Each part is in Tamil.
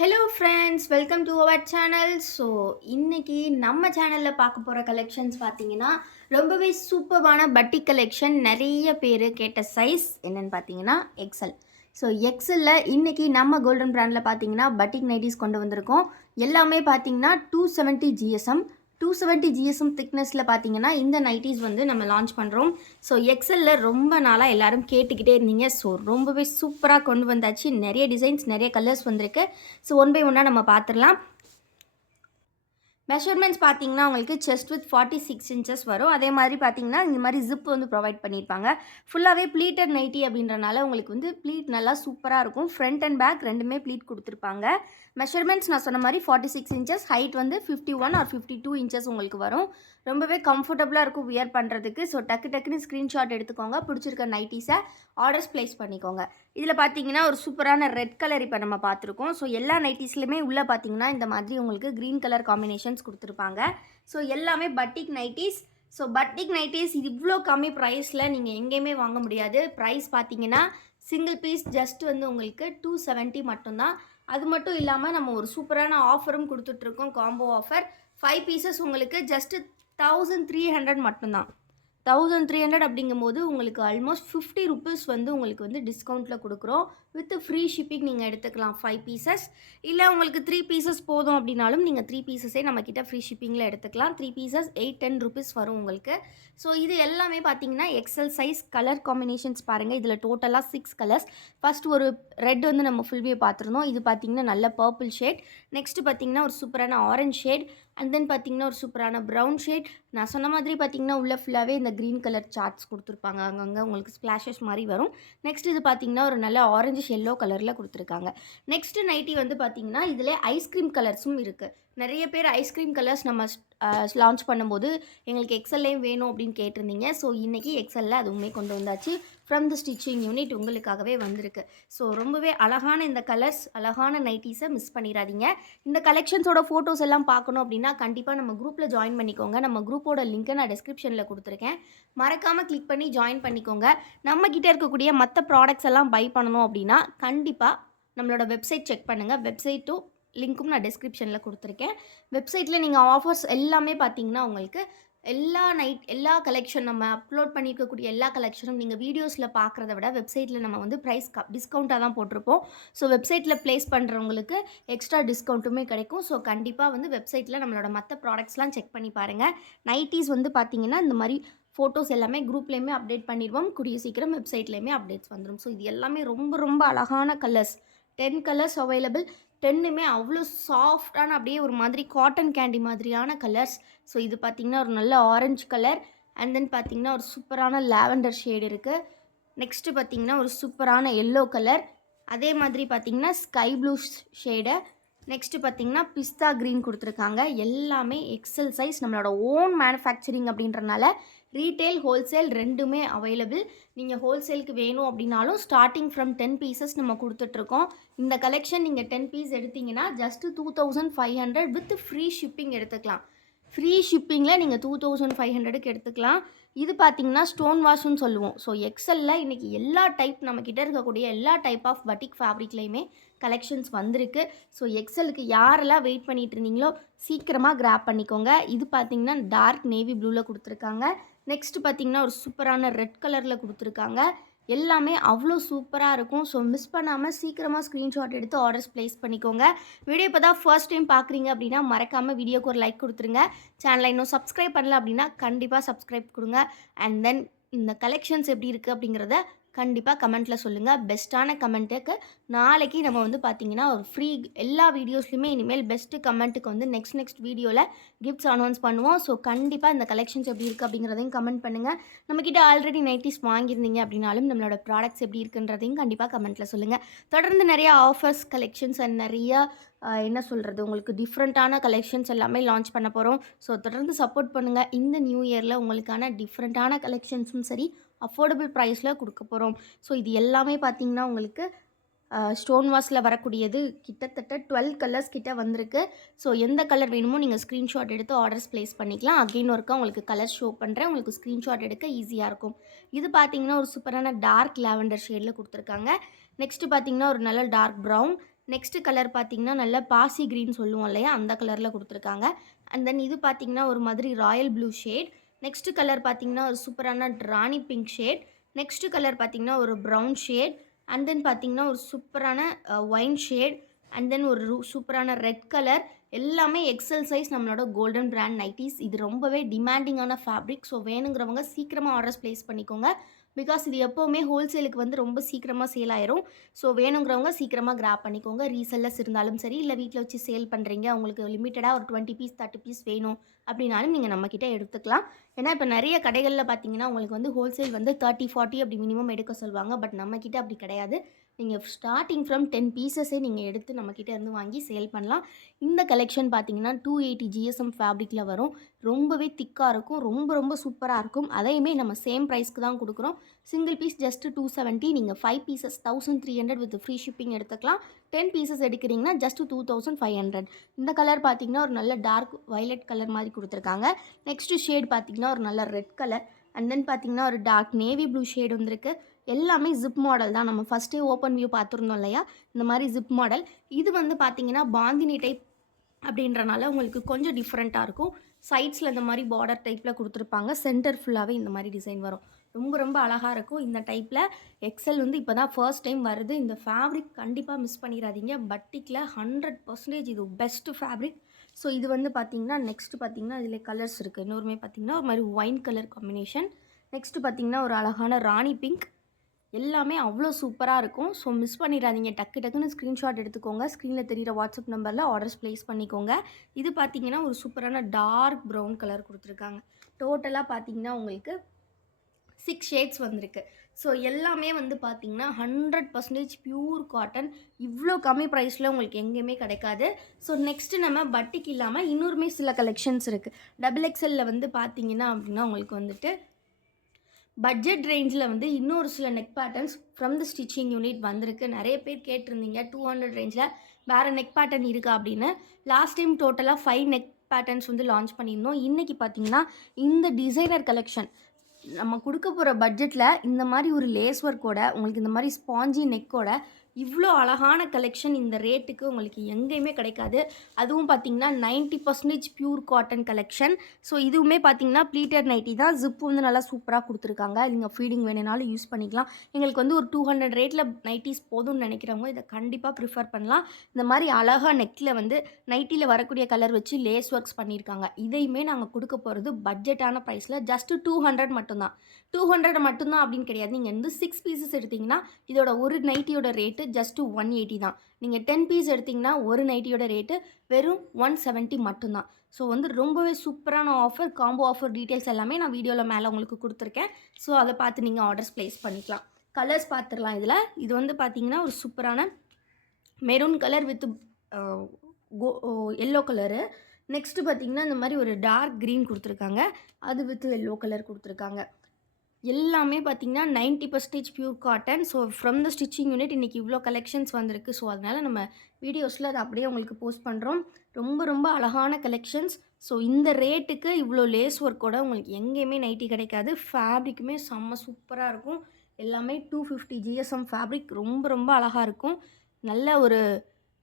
Hello friends, welcome to our channel. So இன்னைக்கு நம்ம சேனலில் பார்க்க போகிற கலெக்ஷன்ஸ் பார்த்தீங்கன்னா ரொம்பவே சூப்பர்பான பட்டிக் கலெக்ஷன். நிறைய பேர் கேட்ட சைஸ் என்னென்னு பார்த்தீங்கன்னா எக்ஸல். ஸோ எக்ஸலில் இன்னைக்கு நம்ம கோல்டன் பிராண்டில் பார்த்தீங்கன்னா பட்டிக் நைட்டிஸ் கொண்டு வந்திருக்கோம். எல்லாமே பார்த்தீங்கன்னா 270 ஜிஎஸ்எம் 270 ஜிஎஸ்எம் திக்னஸில் பார்த்தீங்கன்னா இந்த நைட்டிஸ் வந்து நம்ம லான்ச் பண்ணுறோம். ஸோ எக்ஸலில் ரொம்ப நாளாக எல்லாரும் கேட்டுக்கிட்டே இருந்தீங்க. ஸோ ரொம்பவே சூப்பராக கொண்டு வந்தாச்சு. நிறைய டிசைன்ஸ், நிறைய கலர்ஸ் வந்திருக்கு. ஸோ ஒன் பை ஒன்னாக நம்ம பார்த்துடலாம். மெஷர்மெண்ட்ஸ் பார்த்தீங்கன்னா உங்களுக்கு செஸ்ட் வித் 46 இன்ச்சஸ் வரும். அதே மாதிரி பார்த்தீங்கன்னா இந்த மாதிரி ஜிப் வந்து ப்ரொவைட் பண்ணியிருப்பாங்க. ஃபுல்லாகவே ப்ளீட்டட் நைட்டி அப்படின்றனால உங்களுக்கு வந்து ப்ளீட் நல்லா சூப்பராக இருக்கும். ஃப்ரண்ட் அண்ட் பேக் ரெண்டுமே ப்ளீட் கொடுத்துருப்பாங்க. மெஷர்மெண்ட்ஸ் நான் சொன்ன மாதிரி 46 இன்ச்சஸ், ஹைட் வந்து 51 ஆர் 52 இன்ச்சஸ் உங்களுக்கு வரும். ரொம்பவே கம்ஃபர்டபுளாக இருக்கும் வியர் பண்ணுறதுக்கு. ஸோ டக்குன்னு ஸ்க்ரீன்ஷாட் எடுத்துக்கோங்க. பிடிச்சிருக்க நைட்டிஸை ஆர்டர்ஸ் ப்ளேஸ் பண்ணிக்கோங்க. இதில் பார்த்தீங்கன்னா ஒரு சூப்பரான ரெட் கலர் இப்போ நம்ம பார்த்துருக்கோம். ஸோ எல்லா நைட்டிஸ்லையுமே உள்ளே பார்த்தீங்கன்னா இந்த மாதிரி உங்களுக்கு க்ரீன் கலர் காம்பினேஷன்ஸ் கொடுத்துருப்பாங்க. ஸோ எல்லாமே பட்டிக் நைட்டிஸ். ஸோ பட்டிக் நைட்டிஸ் இது இவ்வளோ கம்மி ப்ரைஸில் நீங்கள் எங்கேயுமே வாங்க முடியாது. ப்ரைஸ் பார்த்தீங்கன்னா சிங்கிள் பீஸ் ஜஸ்ட் வந்து உங்களுக்கு 270 மட்டும்தான். அது மட்டும் இல்லாமல் நம்ம ஒரு சூப்பரான ஆஃபரும் கொடுத்துட்ருக்கோம். காம்போ ஆஃபர் 5 பீசஸ் உங்களுக்கு ஜஸ்ட்டு 1300 மட்டும்தான். 1300 அப்படிங்கும்போது உங்களுக்கு ஆல்மோஸ்ட் 50 ருபீஸ் வந்து உங்களுக்கு வந்து டிஸ்கவுண்ட்டில் கொடுக்குறோம். வித் ஃப்ரீ ஷிப்பிங் நீங்கள் எடுத்துக்கலாம் 5 பீசஸ். இல்லை உங்களுக்கு 3 பீசஸ் போதும் அப்படின்னாலும் நீங்கள் 3 பீசஸே நம்மக்கிட்ட ஃப்ரீ ஷிப்பிங்கில் எடுத்துக்கலாம். 3 பீசஸ் 8-10 ருபீஸ் வரும் உங்களுக்கு. ஸோ இது எல்லாமே பார்த்தீங்கன்னா எக்ஸல் சைஸ். கலர் காம்பினேஷன்ஸ் பாருங்கள். இதில் டோட்டலாக 6 கலர்ஸ். ஃபர்ஸ்ட் ஒரு ரெட் வந்து நம்ம ஃபுல்வே பார்த்துருந்தோம். இது பார்த்தீங்கன்னா நல்ல பர்பிள் ஷேட். நெக்ஸ்ட்டு பார்த்தீங்கன்னா ஒரு சூப்பரான ஆரஞ்ச் ஷேட். அண்ட் தென் பார்த்தீங்கன்னா ஒரு சூப்பரான ப்ரௌன் ஷேட். நான் சொன்ன மாதிரி பார்த்தீங்கன்னா உள்ள ஃபுல்லாகவே இந்த க்ரீன் கலர் சார்ட்ஸ் கொடுத்துருப்பாங்க. அங்கங்கே உங்களுக்கு ஸ்ப்ளாஷஸ் மாதிரி வரும். நெக்ஸ்ட் இது பார்த்தீங்கன்னா ஒரு நல்ல ஆரஞ்சு எல்லோ கலரில் கொடுத்துருக்காங்க. நெக்ஸ்ட்டு நைட்டி வந்து பார்த்தீங்கன்னா இதில் ஐஸ்கிரீம் கலர்ஸும் இருக்குது. நிறைய பேர் ஐஸ்கிரீம் கலர்ஸ் நம்ம லான்ச் பண்ணும்போது எங்களுக்கு எக்ஸல்லையும் வேணும் அப்படின்னு கேட்டிருந்தீங்க. ஸோ இன்றைக்கி எக்ஸலில் அதுவுமே கொண்டு வந்தாச்சு. ஃப்ரம் த ஸ்டிச்சிங் யூனிட் உங்களுக்காகவே வந்திருக்கு. ஸோ ரொம்பவே அழகான இந்த கலர்ஸ், அழகான நைட்டிஸை மிஸ் பண்ணிடாதீங்க. இந்த கலெக்ஷன்ஸோட ஃபோட்டோஸ் எல்லாம் பார்க்கணும் அப்படின்னா கண்டிப்பாக நம்ம குரூப்பில் ஜாயின் பண்ணிக்கோங்க. நம்ம குரூப்போட லிங்க்கை நான் டிஸ்கிரிப்ஷனில் கொடுத்துருக்கேன். மறக்காமல் கிளிக் பண்ணி ஜாயின் பண்ணிக்கோங்க. நம்மக்கிட்ட இருக்கக்கூடிய மற்ற ப்ராடக்ட்ஸ் எல்லாம் பை பண்ணணும் அப்படின்னா கண்டிப்பாக நம்மளோட வெப்சைட் செக் பண்ணுங்கள். வெப்சைட்டும் லிங்க்கும் நான் டிஸ்கிரிப்ஷனில் கொடுத்துருக்கேன். வெப்சைட்டில் நீங்கள் ஆஃபர்ஸ் எல்லாமே பார்த்தீங்கன்னா உங்களுக்கு எல்லா கலெக்ஷன் நம்ம அப்லோட் பண்ணியிருக்கக்கூடிய எல்லா கலெக்ஷனும் நீங்கள் வீடியோஸில் பார்க்குறத விட வெப்சைட்டில் நம்ம வந்து ப்ரைஸ் டிஸ்கவுண்ட்டாக தான் போட்டிருப்போம். ஸோ வெப்சைட்டில் ப்ளேஸ் பண்ணுறவங்களுக்கு எக்ஸ்ட்ரா டிஸ்கவுண்ட்டுமே கிடைக்கும். ஸோ கண்டிப்பாக வந்து வெப்சைட்டில் நம்மளோட மற்ற ப்ராடக்ட்ஸ்லாம் செக் பண்ணி பாருங்கள். நைட்டிஸ் வந்து பார்த்தீங்கன்னா இந்த மாதிரி ஃபோட்டோஸ் எல்லாமே குரூப்லேயுமே அப்டேட் பண்ணிடுவோம். கூடிய சீக்கிரம் வெப்சைட்லேயுமே அப்டேட்ஸ் வந்துடும். ஸோ இது எல்லாமே ரொம்ப ரொம்ப அழகான கலர்ஸ். 10 colours available. 10மே அவ்வளோ சாஃப்டான அப்படியே ஒரு மாதிரி காட்டன் கேண்டி மாதிரியான கலர்ஸ். ஸோ இது பார்த்திங்கன்னா ஒரு நல்ல ஆரஞ்சு கலர். அண்ட் தென் பார்த்திங்கன்னா ஒரு சூப்பரான லாவெண்டர் ஷேடு இருக்குது. நெக்ஸ்ட்டு பார்த்திங்கன்னா ஒரு சூப்பரான எல்லோ கலர். அதே மாதிரி பார்த்திங்கன்னா ஸ்கை ப்ளூ ஷேடு. நெக்ஸ்ட்டு பார்த்திங்கன்னா பிஸ்தா க்ரீன் கொடுத்துருக்காங்க. எல்லாமே எக்ஸல் சைஸ். நம்மளோட ஓன் மேனுஃபேக்சரிங் அப்படின்றனால ரீட்டெயில், ஹோல்சேல் ரெண்டுமே அவைலபிள். நீங்கள் ஹோல்சேலுக்கு வேணும் அப்படின்னாலும் ஸ்டார்டிங் ஃப்ரம் 10 பீசஸ் நம்ம கொடுத்துட்ருக்கோம். இந்த கலெக்ஷன் நீங்கள் 10 பீஸ் எடுத்திங்கன்னா ஜஸ்ட்டு 2500 வித் ஃப்ரீ ஷிப்பிங் எடுத்துக்கலாம். ஃப்ரீ ஷிப்பிங்கில் நீங்கள் 2500க்கு எடுத்துக்கலாம். இது பார்த்தீங்கன்னா ஸ்டோன் வாஷ்னு சொல்லுவோம். ஸோ எக்ஸலில் இன்றைக்கி எல்லா டைப் நம்மக்கிட்ட இருக்கக்கூடிய எல்லா டைப் ஆஃப் பட்டிக் ஃபேப்ரிக்லேயுமே கலெக்ஷன்ஸ் வந்திருக்கு. ஸோ எக்ஸலுக்கு யாரெல்லாம் வெயிட் பண்ணிகிட்டு இருந்தீங்களோ சீக்கிரமாக கிராப் பண்ணிக்கோங்க. இது பார்த்தீங்கன்னா டார்க் நேவி ப்ளூவில் கொடுத்துருக்காங்க. நெக்ஸ்ட்டு பார்த்தீங்கன்னா ஒரு சூப்பரான ரெட் கலரில் கொடுத்துருக்காங்க. எல்லாமே அவ்வளோ சூப்பராக இருக்கும். ஸோ மிஸ் பண்ணாமல் சீக்கிரமாக ஸ்க்ரீன்ஷாட் எடுத்து ஆர்டர்ஸ் ப்ளேஸ் பண்ணிக்கோங்க. வீடியோ இப்போ தான் ஃபர்ஸ்ட் டைம் பார்க்குறீங்க அப்படின்னா மறக்காமல் வீடியோக்கு ஒரு லைக் கொடுத்துருங்க. சேனலை இன்னும் சப்ஸ்கிரைப் பண்ணல அப்படின்னா கண்டிப்பாக சப்ஸ்கிரைப் கொடுங்க. அண்ட் தென் இந்த கலெக்ஷன்ஸ் எப்படி இருக்குது அப்படிங்கிறத கண்டிப்பாக கமெண்ட்டில் சொல்லுங்கள். பெஸ்ட்டான கமெண்ட்டுக்கு நாளைக்கு நம்ம வந்து பார்த்திங்கன்னா ஒரு ஃப்ரீ எல்லா வீடியோஸ்லையுமே இனிமேல் பெஸ்ட்டு கமெண்ட்டுக்கு வந்து நெக்ஸ்ட் வீடியோவில் கிஃப்ட்ஸ் அனௌன்ஸ் பண்ணுவோம். ஸோ கண்டிப்பாக இந்த கலெக்ஷன்ஸ் எப்படி இருக்குது அப்படிங்கிறதையும் கமெண்ட் பண்ணுங்கள். நம்மக்கிட்ட ஆல்ரெடி நைட்டிஸ் வாங்கியிருந்தீங்க அப்படின்னாலும் நம்மளோட ப்ராடக்ட்ஸ் எப்படி இருக்குன்றதையும் கண்டிப்பாக கமெண்ட்டில் சொல்லுங்கள். தொடர்ந்து நிறையா ஆஃபர்ஸ், கலெக்ஷன்ஸ் அண்ட் நிறையா என்ன சொல்கிறது உங்களுக்கு டிஃப்ரெண்ட்டான கலெக்ஷன்ஸ் எல்லாமே லான்ச் பண்ண போகிறோம். ஸோ தொடர்ந்து சப்போர்ட் பண்ணுங்கள். இந்த நியூ இயரில் உங்களுக்கான டிஃப்ரெண்ட்டான கலெக்ஷன்ஸும் சரி அஃபோர்டபுள் ப்ரைஸில் கொடுக்க போகிறோம். ஸோ இது எல்லாமே பார்த்திங்கன்னா உங்களுக்கு ஸ்டோன் வாஷில் வரக்கூடியது. கிட்டத்தட்ட 12 கலர்ஸ் கிட்ட வந்திருக்கு. ஸோ எந்த கலர் வேணுமோ நீங்கள் ஸ்க்ரீன்ஷாட் எடுத்து ஆர்டர்ஸ் ப்ளேஸ் பண்ணிக்கலாம். அகெயின் ஒருக்கா உங்களுக்கு கலர் ஷோ பண்ணுறேன். உங்களுக்கு ஸ்க்ரீன்ஷாட் எடுக்க ஈஸியாக இருக்கும். இது பார்த்திங்கன்னா ஒரு சூப்பரான டார்க் லாவெண்டர் ஷேடில் கொடுத்துருக்காங்க. நெக்ஸ்ட்டு பார்த்திங்கன்னா ஒரு நல்ல டார்க் ப்ரௌன். நெக்ஸ்ட்டு கலர் பார்த்தீங்கன்னா, நல்ல பாசி கிரீன் சொல்லுவோம் இல்லையா? அந்த கலரில குடுத்துருக்காங்க. அண்ட் தென் இது பார்த்தீங்கன்னா, ஒரு மாதிரி Royal blue shade. Next colour பார்த்தீங்கன்னா, ஒரு சூப்பரான ராணி பிங்க் ஷேட். நெக்ஸ்ட்டு கலர் பார்த்தீங்கன்னா, ஒரு ப்ரவுன் ஷேட். அண்ட் தென் பார்த்தீங்கன்னா, ஒரு சூப்பரான ஒயின் ஷேட். அண்ட் தென் ஒரு சூப்பரான ரெட் கலர். எல்லாமே எக்ஸல் சைஸ் நம்மளோட கோல்டன் பிராண்ட் நைட்டீஸ். இது ரொம்பவே டிமாண்டிங்கான ஃபேப்ரிக். ஸோ வேணுங்கிறவங்க சீக்கிரமா ஆர்டர்ஸ் பிளேஸ் பண்ணிக்கோங்க. பிகாஸ் இது எப்போவுமே ஹோல்சேலுக்கு வந்து ரொம்ப சீக்கிரமா சேல் ஆயிரும். ஸோ வேணுங்கிறவங்க சீக்கிரமா கிராப் பண்ணிக்கோங்க. ரீசெல்லர்ஸ் இருந்தாலும் சரி, இல்ல வீட்ல வச்சு சேல் பண்றீங்க. உங்களுக்கு லிமிட்டடா ஒரு 20 பீஸ், 30 பீஸ் வேணும் அப்படின்னாலும் நீங்க நம்மகிட்ட எடுத்துக்கலாம். ஏன்னா, இப்ப நெறைய கடைகள்ல பார்த்தீங்கன்னா, உங்களுக்கு வந்து ஹோல்சேல் வந்து 30, 40 அப்படி மினிமம் எடுக்க சொல்வாங்க. பட் நம்மகிட்ட அப்படி கிடையாது. நீங்க ஸ்டார்ட்டிங் ஃப்ரம் 10 பீஸஸே நீங்க எடுத்து நம்மகிட்ட இருந்து வாங்கி சேல் பண்ணலாம். இந்த கலெக்ஷன் பார்த்தீங்கன்னா, 280 ஜிஎஸ்எம் ஃபேப்ரிக்ல வரும். ரொம்பவே திக்கா இருக்கும். ரொம்ப ரொம்ப சூப்பரா இருக்கும். அதையுமே நம்ம சேம் பிரைஸ்க்கு தான் குடுக்குறோம். Single piece just 270. நீங்க 5 பீசஸ் 1300 வித் ஃப்ரீ ஷிப்பிங் எடுத்துக்கலாம். 10 பீசஸ் எடுக்கிறீங்கன்னா ஜஸ்ட் 2500. இந்த கலர் பார்த்தீங்கன்னா, ஒரு நல்ல டார்க் வயலட் கலர் மாரி குடுத்துருக்காங்க. நெக்ஸ்ட் ஷேட் பார்த்தீங்கன்னா, ஒரு நல்ல ரெட் கலர். அண்ட் தென் பார்த்தீங்கன்னா, ஒரு டார்க் நேவி ப்ளூ ஷேட் வந்திருக்கு. எல்லாமே ஜிப் மாடல் தான். நம்ம ஃபர்ஸ்ட்டே ஓப்பன் வியூ பார்த்துருந்தோம் இல்லையா? இந்த மாரி ஜிப் மாடல். இது வந்து பார்த்தீங்கன்னா, பாந்தினி டைப் அப்படின்றனால உங்களுக்கு கொஞ்சம் டிஃப்ரெண்ட்டாக இருக்கும். சைட்ஸில் இந்த மாதிரி பார்டர் டைப்பில் கொடுத்துருப்பாங்க. சென்டர் ஃபுல்லாகவே இந்த மாதிரி டிசைன் வரும். ரொம்ப ரொம்ப அழகாக இருக்கும். இந்த டைப்பில் எக்ஸல் வந்து இப்போ தான் ஃபர்ஸ்ட் டைம் வருது. இந்த ஃபேப்ரிக் கண்டிப்பாக மிஸ் பண்ணிடாதீங்க. பட்டிக்கில் 100% இது பெஸ்ட்டு ஃபேப்ரிக். ஸோ இது வந்து பார்த்தீங்கன்னா, நெக்ஸ்ட்டு பார்த்தீங்கன்னா, இதில் கலர்ஸ் இருக்குது. இன்னொருமே பார்த்தீங்கன்னா, ஒரு மாதிரி ஒயின் கலர் காம்பினேஷன். நெக்ஸ்ட்டு பார்த்தீங்கன்னா, ஒரு அழகான ராணி பிங்க். எல்லாமே அவ்வளோ சூப்பராக இருக்கும். ஸோ மிஸ் பண்ணிடாதீங்க. டக்கு டக்குன்னு ஸ்க்ரீன்ஷாட் எடுத்துக்கோங்க. ஸ்க்ரீனில் தெரியிற வாட்ஸ்அப் நம்பரில் ஆர்டர்ஸ் ப்ளேஸ் பண்ணிக்கோங்க. இது பார்த்தீங்கன்னா, ஒரு சூப்பரான டார்க் ப்ரவுன் கலர் கொடுத்துருக்காங்க. டோட்டலாக பார்த்தீங்கன்னா, உங்களுக்கு 6 ஷேட்ஸ் வந்திருக்கு. ஸோ எல்லாமே வந்து பார்த்தீங்கன்னா, 100% பியூர் காட்டன். இவ்வளோ கம்மி ப்ரைஸில் உங்களுக்கு எங்கேயுமே கிடைக்காது. ஸோ நெக்ஸ்ட்டு நம்ம பட்டிக் இல்லாமல் இன்னொருமே சில கலெக்ஷன்ஸ் இருக்குது. டபுள் எக்ஸ்எல்ல வந்து பார்த்தீங்கன்னா அப்படின்னா, உங்களுக்கு வந்துட்டு பட்ஜெட் ரேஞ்சில் வந்து இன்னொரு சில neck patterns from the stitching unit வந்திருக்கு. நிறைய பேர் கேட்டிருந்தீங்க 200 ரேஞ்சில் வேறு நெக் பேட்டர்ன் இருக்கா அப்படின்னு. லாஸ்ட் டைம் டோட்டலாக 5 நெக் பேட்டர்ன்ஸ் வந்து லான்ச் பண்ணியிருந்தோம். இன்றைக்கி பார்த்தீங்கன்னா, இந்த டிசைனர் கலெக்ஷன் நம்ம கொடுக்க போகிற பட்ஜெட்டில் இந்த மாதிரி ஒரு லேஸ் ஒர்க்கோட, உங்களுக்கு இந்த மாதிரி ஸ்பாஞ்சி நெக்கோட இவ்வளோ அழகான கலெக்ஷன் இந்த ரேட்டுக்கு உங்களுக்கு எங்கேயுமே கிடைக்காது. அதுவும் பார்த்தீங்கன்னா 90% பியூர் காட்டன் கலெக்ஷன். ஸோ இதுவுமே பார்த்தீங்கன்னா ப்ளீட்டட் நைட்டி தான். ஜிப் வந்து நல்லா சூப்பராக கொடுத்துருக்காங்க. நீங்கள் ஃபீடிங் வேணுனாலும் யூஸ் பண்ணிக்கலாம். எங்களுக்கு வந்து ஒரு 200 ரேட்டில் நைட்டிஸ் போதும்னு நினைக்கிறவங்க இதை கண்டிப்பாக ப்ரிஃபர் பண்ணலாம். இந்த மாதிரி அழகாக நெக்கில் வந்து நைட்டியில் வரக்கூடிய கலர் வச்சு லேஸ் ஒர்க்ஸ் பண்ணியிருக்காங்க. இதையுமே நாங்கள் கொடுக்க போகிறது பட்ஜெட்டான ப்ரைஸில் ஜஸ்ட்டு 200 மட்டும்தான். 200 மட்டும்தான் அப்படின்னு கிடையாது. நீங்கள் வந்து 6 பீசஸ் எடுத்திங்கன்னா இதோட ஒரு நைட்டியோட ரேட்டு ஜஸ்ட்டு 180 தான். நீங்கள் 10 பீஸ் எடுத்திங்கன்னா ஒரு நைட்டியோட ரேட்டு வெறும் 170 மட்டும்தான். ஸோ வந்து ரொம்பவே சூப்பரான ஆஃபர், காம்போ ஆஃபர் டீட்டெயில்ஸ் எல்லாமே நான் வீடியோவில் மேலே உங்களுக்கு கொடுத்துருக்கேன். ஸோ அதை பார்த்து நீங்கள் ஆர்டர்ஸ் ப்ளேஸ் பண்ணிக்கலாம். கலர்ஸ் பார்த்துடலாம் இதில். இது வந்து பார்த்தீங்கன்னா, ஒரு சூப்பரான maroon colour with yellow colour. Next பார்த்தீங்கன்னா, இந்த மாதிரி ஒரு டார்க் க்ரீன் கொடுத்துருக்காங்க. அது வித் எல்லோ கலர் கொடுத்துருக்காங்க. எல்லாமே பார்த்தீங்கன்னா 90% pure cotton. So from the stitching unit இன்றைக்கி இவ்வளோ கலெக்ஷன்ஸ் வந்திருக்கு. ஸோ அதனால் நம்ம வீடியோஸில் அதை அப்படியே உங்களுக்கு போஸ்ட் பண்ணுறோம். ரொம்ப ரொம்ப அழகான கலெக்ஷன்ஸ். ஸோ இந்த ரேட்டுக்கு இவ்வளோ லேஸ் ஒர்க்கோட உங்களுக்கு எங்கேயுமே நைட்டி கிடைக்காது. ஃபேப்ரிக்குமே செம்ம சூப்பராக இருக்கும். எல்லாமே 250 ஜிஎஸ்எம் ஃபேப்ரிக். ரொம்ப ரொம்ப அழகாக இருக்கும். நல்ல ஒரு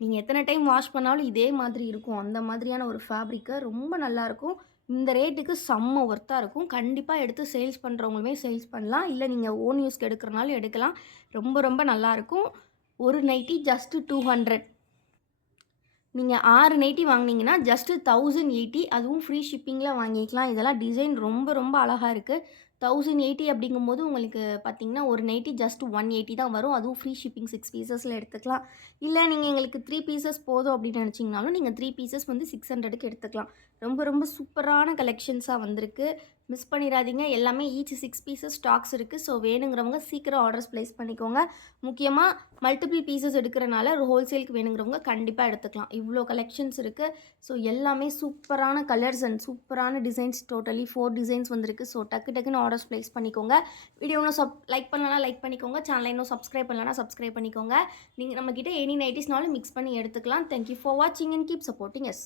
நீங்கள் எத்தனை டைம் வாஷ் பண்ணாலும் இதே மாதிரி இருக்கும். அந்த மாதிரியான ஒரு ஃபேப்ரிக்கு ரொம்ப நல்லாயிருக்கும். இந்த ரேட்டுக்கு செம்ம ஒர்த்தாக இருக்கும். கண்டிப்பாக எடுத்து சேல்ஸ் பண்ணுறவங்களுமே சேல்ஸ் பண்ணலாம். இல்லை நீங்கள் ஓன் யூஸ்க்கு எடுக்கிறனாலும் எடுக்கலாம். ரொம்ப ரொம்ப நல்லாயிருக்கும். ஒரு நைட்டி ஜஸ்ட்டு 200. நீங்கள் 6 நைட்டி வாங்கினீங்கன்னா ஜஸ்ட்டு 1080. அதுவும் ஃப்ரீ ஷிப்பிங்கில் வாங்கிக்கலாம். இதெல்லாம் டிசைன் ரொம்ப ரொம்ப அழகாக இருக்குது. 1080 அப்படிங்கும்போது உங்களுக்கு பார்த்தீங்கன்னா, ஒரு நைட்டி ஜஸ்ட் 180 தான் வரும். அதுவும் ஃப்ரீ ஷிப்பிங் 6 பீசஸில் எடுத்துக்கலாம். இல்லை நீங்கள் எங்களுக்கு 3 பீசஸ் போதும் அப்படின்னு நினச்சிங்கனாலும் நீங்கள் 3 பீசஸ் வந்து 600க்கு எடுத்துக்கலாம். ரொம்ப ரொம்ப சூப்பரான கலெக்ஷன்ஸாக வந்திருக்கு. மிஸ் பண்ணிடாதீங்க. எல்லாமே ஈச் 6 பீசஸ் ஸ்டாக்ஸ் இருக்குது. ஸோ வேணுங்கிறவங்க சீக்கிரம் ஆர்டர்ஸ் ப்ளேஸ் பண்ணிக்கோங்க. முக்கியமாக மல்டிபிள் பீசஸ் எடுக்கிறனால ஒரு ஹோல்சேலுக்கு வேணுங்கிறவங்க கண்டிப்பாக எடுத்துக்கலாம். இவ்வளோ கலெக்ஷன்ஸ் இருக்குது. ஸோ எல்லாமே சூப்பரான கலர்ஸ் அண்ட் சூப்பரான டிசைன்ஸ். டோட்டலி 4 டிசைன்ஸ் வந்திருக்கு. ஸோ டக்குன்னு ஆர்டர்ஸ் ப்ளேஸ் பண்ணிக்கோங்க. வீடியோ இன்னும் லைக் பண்ணலனா லைக் பண்ணிக்கோங்க. சேனலை இன்னும் சப்ஸ்கிரைப் பண்ணலனா சப்ஸ்கிரைப் பண்ணிக்கோங்க. நீங்கள் நம்மக்கிட்ட எனி நைட்டிஸ்னாலும் மிக்ஸ் பண்ணி எடுத்துக்கலாம். தேங்க்யூ ஃபார் வாட்சிங் அண்ட் கீப் சப்போர்ட்டிங் எஸ்.